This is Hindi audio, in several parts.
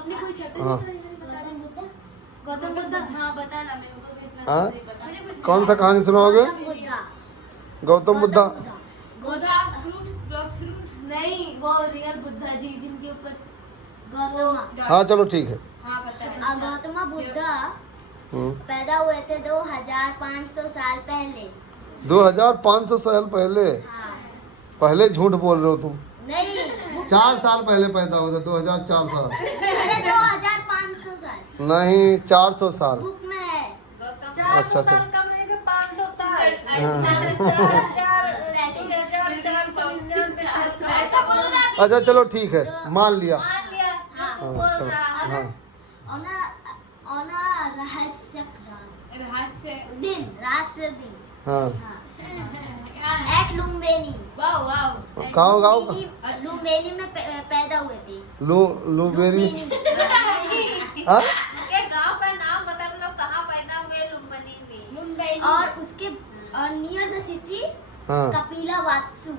अपनी कोई चटनी हाँ। गौतम बुद्ध। हाँ बता ना, मेरे को भी इतना हाँ? नहीं पता। मुझे कुछ कौन सा कहानी सुनाओगे? Gautam Buddha. Buddha fruit block fruit नहीं, वो रियल बुद्धा जी जिनके ऊपर गौतम हाँ चलो ठीक है। हाँ पता है। गौतम बुद्ध हम्म। पैदा हुए थे 2500 साल पहले। 2500 साल पहले? हाँ। पहले झूठ बोल रहे हो तुम। नहीं 4 साल पहले पैदा हुआ था, 2004 साल। अरे 2500 साल नहीं 400 साल। बुक में है। अच्छा सर। कम नहीं तो 500 साल। ऐसा बोल रहा है। अच्छा चलो ठीक है, मान लिया। मान लिया। हाँ। हाँ, चलो, हाँ। रहस्य दिन। दिन। हाँ हाँ। एक लुम्बिनी। वाह वाह। गाँव गाँव लुम्बिनी में पैदा हुए थे। लुम्बिनी। लुम्बिनी। हाँ? के गांव का नाम बता दो, लोग कहाँ पैदा हुए लुम्बिनी में। मुंबई और उसके नियर द सिटी हाँ। कपिला वात्सु।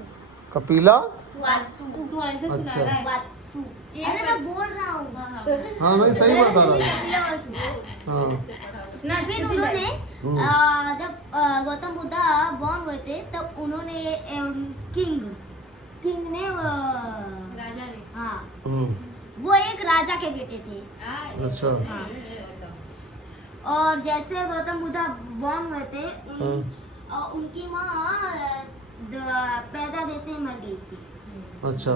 कपिला। तू आंसर सुना अच्छा। रहा है। वात्सु। अरे मैं बोल रहा हूँ। हाँ नहीं सही बता रहा हूँ। कपिला वात्सु। हाँ। फिर उन्होंने जब गौतम बुद्धा बॉर्न हुए थे तब उन्होंने किंग ने राजा ने। हाँ हम्म। वो एक राजा के बेटे थे। अच्छा। हाँ। और जैसे गौतम बुद्धा बॉर्न हुए थे उनकी माँ पैदा देते ही मर गई थी। अच्छा।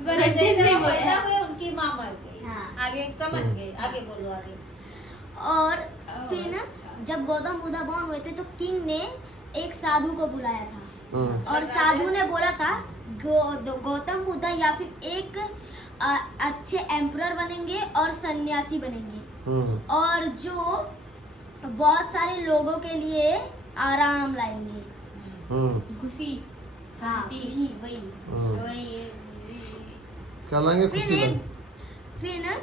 जैसे वो पैदा हुए उनकी माँ मर गई। हाँ। आगे समझ गए, आगे बोलो आगे। और फिर ना जब गौतम बुद्धा बॉर्न हुए थे तो किंग ने एक साधु को बुलाया था और साधु ने बोला था गौतम बुद्धा या फिर एक अच्छे एम्परर बनेंगे और सन्यासी बनेंगे और जो बहुत सारे लोगों के लिए आराम लाएंगे। खुशी हाँ, शांति। खुशी, वही क्या लाएंगे? खुशी लाएंगे। फिर ना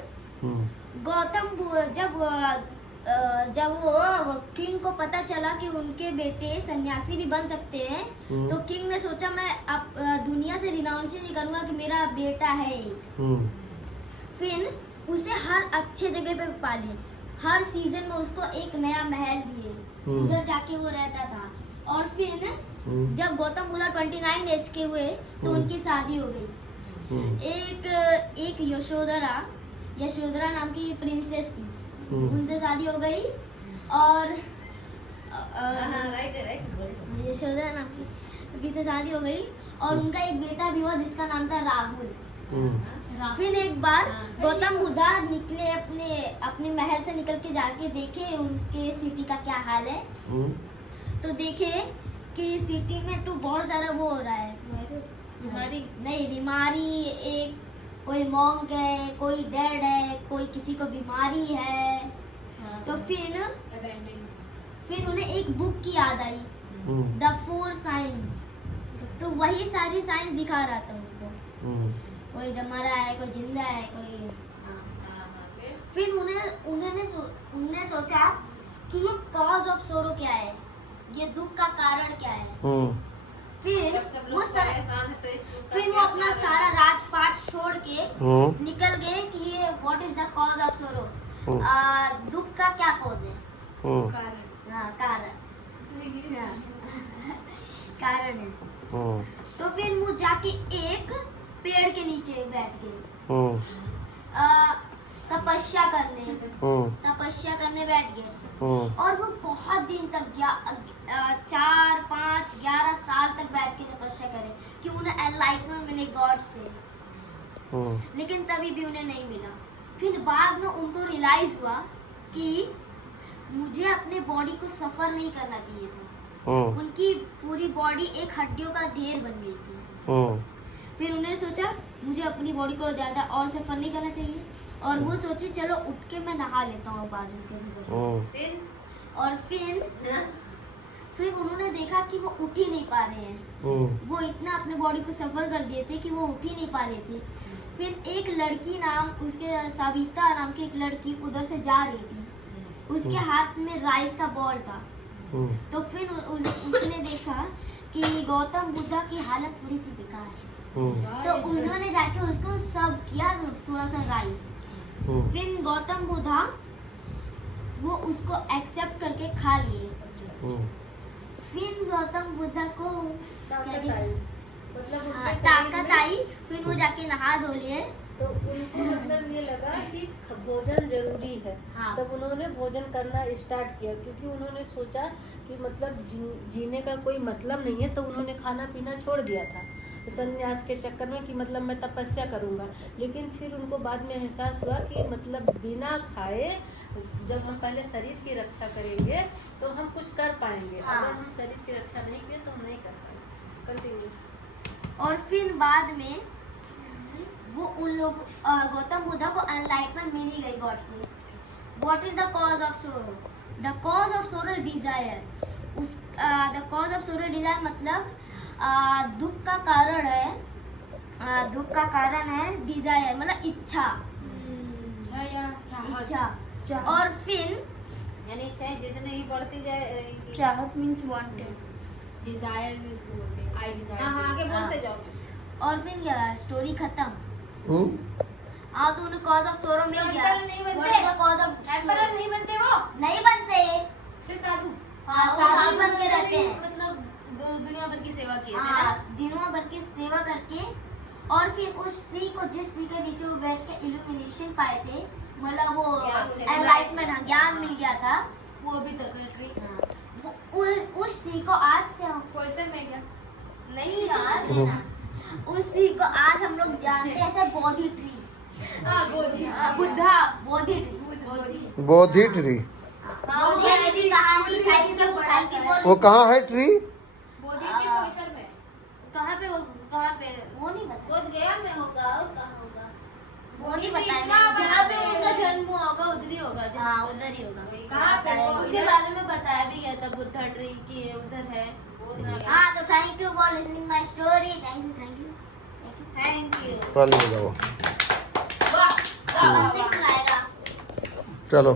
जब वो किंग को पता चला कि उनके बेटे सन्यासी भी बन सकते हैं तो किंग ने सोचा मैं अब दुनिया से रिनाउंस ही नहीं करूंगा कि मेरा बेटा है एक। फिर उसे हर अच्छे जगह पे पाले, हर सीजन में उसको एक नया महल दिए, उधर जाके वो रहता था। और फिर जब गौतम बुद्धा 29 एज के हुए तो उनकी शादी हो गई। एक यशोधरा नाम की प्रिंसेस थी, उनसे शादी हो गई। और यशोधरा नाम की से शादी हो गई और उनका एक बेटा भी हुआ जिसका नाम था राहुल। फिर एक बार गौतम बुद्धा निकले अपने महल से निकल के जाके देखे उनके सिटी का क्या हाल है। तो देखे कि सिटी में तो बहुत सारा वो हो रहा है, बीमारी। एक कोई मॉन्क है, कोई डेड है, कोई किसी को बीमारी है। तो फिर उन्हें एक बुक की याद आई, द 4 साइंस। तो वही सारी साइंस दिखा रहा था उनको, कोई मरा है, कोई जिंदा है, कोई। फिर उन्होंने सोचा कि ये कॉज ऑफ सोरो क्या है, ये दुख का कारण क्या है। फिर वो अपना सारा राजपाट छोड़ के निकल गए कि ये what is the cause of सोरो, दुख का क्या कॉज है। कारण है। तो फिर वो जाके एक पेड़ के नीचे बैठ गए तपस्या करने बैठ गए। और वो बहुत दिन तक 4, 5, 11 साल तक बैठ के तपस्या करे कि उन्हें एनलाइटमेंट मिले गॉड से। लेकिन तभी भी उन्हें नहीं मिला। फिर बाद में उनको रियलाइज हुआ कि मुझे अपने बॉडी को सफर नहीं करना चाहिए था। उनकी पूरी बॉडी एक हड्डियों का ढेर बन गई थी। फिर उन्होंने सोचा मुझे अपनी बॉडी को ज्यादा और सफर नहीं करना चाहिए और वो सोचे चलो उठ के मैं नहा लेता हूँ बाजू के अंदर। और फिर उन्होंने देखा कि वो उठ ही नहीं पा रहे हैं। वो इतना अपने बॉडी को सफर कर दिए थे कि वो उठ ही नहीं पा रहे थे। फिर एक लड़की उसके सविता नाम की एक लड़की उधर से जा रही थी, उसके हाथ में राइस का बॉल था। तो फिर उसने देखा कि गौतम बुद्धा की हालत थोड़ी सी बेकार है। तो उन्होंने जाके उसको सर्व किया थोड़ा सा राइस। फिर गौतम बुद्धा वो उसको एक्सेप्ट करके खा लिए। फिर गौतम बुद्धा को मतलब उनके ताकत शरीर में- आई। फिर वो जाके नहा धो लिए। तो उनको मतलब ये लगा कि भोजन जरूरी है। हाँ। तब उन्होंने भोजन करना स्टार्ट किया, क्योंकि उन्होंने सोचा कि मतलब जीने का कोई मतलब नहीं है, तो उन्होंने खाना पीना छोड़ दिया था संन्यास के चक्कर में कि मतलब मैं तपस्या करूंगा। लेकिन फिर उनको बाद में एहसास हुआ कि मतलब बिना खाए जब हम पहले शरीर की रक्षा करेंगे तो हम कुछ कर पाएंगे। हाँ। अगर हम शरीर की रक्षा नहीं किए तो हम नहीं कर पाएंगे। कंटिन्यू। और फिर बाद में वो उन लोग गौतम बुद्धा को एनलाइटमेंट मिली गई गॉड से। What is the cause of sorrow? The cause of sorrow desire. The cause of sorrow desire मतलब दुख का कारण है। दुख का कारण है डिजायर मतलब इच्छा। इच्छा या चाहत। इच्छा। और फिर यानी चाहे जितने ही बढ़ती जाए चाहत मीन्स वांटेड। डिजायर भी उसको बोलते हैं। आई डिजायर। हाँ हाँ, आगे बोलते जाओ। और फिर क्या स्टोरी खत्म। हाँ तो उन्हें कॉज ऑफ सोरो मिल गया। एम्परर नहीं बनते। What is the cause of emperor sorrow? नहीं बनते वो, नहीं बनते। सिर्फ साधु। हाँ, वो साधु बन के रहते हैं। मतलब दुनिया भर की सेवा किए थे हाँ, ना। दिनों भर की सेवा करके। और फिर उस ट्री को, जिस ट्री के नीचे वो बैठ के इल्यूमिनेशन पाए थे, मतलब वो ज्ञान मिल एनलाइटमेंट, ज्ञान मिल गया था। वो अभी तक है ट्री। उस ट्री को आज से क्वेश्चन में क्या? नहीं यार, उस ट्री को आज हम लोग जानते हैं ऐसे बोधि ट्री। हाँ, बोधि। बुद्धा बोधि ट्री। बोधि। बोधि ट्री बोधि ट्री कहानी थैंक यू वो कहाँ है ट्री? बोधि ट्री परिसर में। कहाँ पे वो? कहाँ पे? वो नहीं बता। बोध गया में होगा और कहाँ होगा? वो नहीं बोधि ट्री बताया। जहाँ पे उनका जन्म हुआ होगा उधर ही होगा। हाँ उधर ही होगा। कहाँ पे? बताया उसके बारे में बताया भी गया था बुद्धा ट्री की ये उधर है। बोध गया। हाँ तो thank you for listening my story. Thank you thank you. कल ले जाओ। वाह। कौन सी सुनाएगा? चलो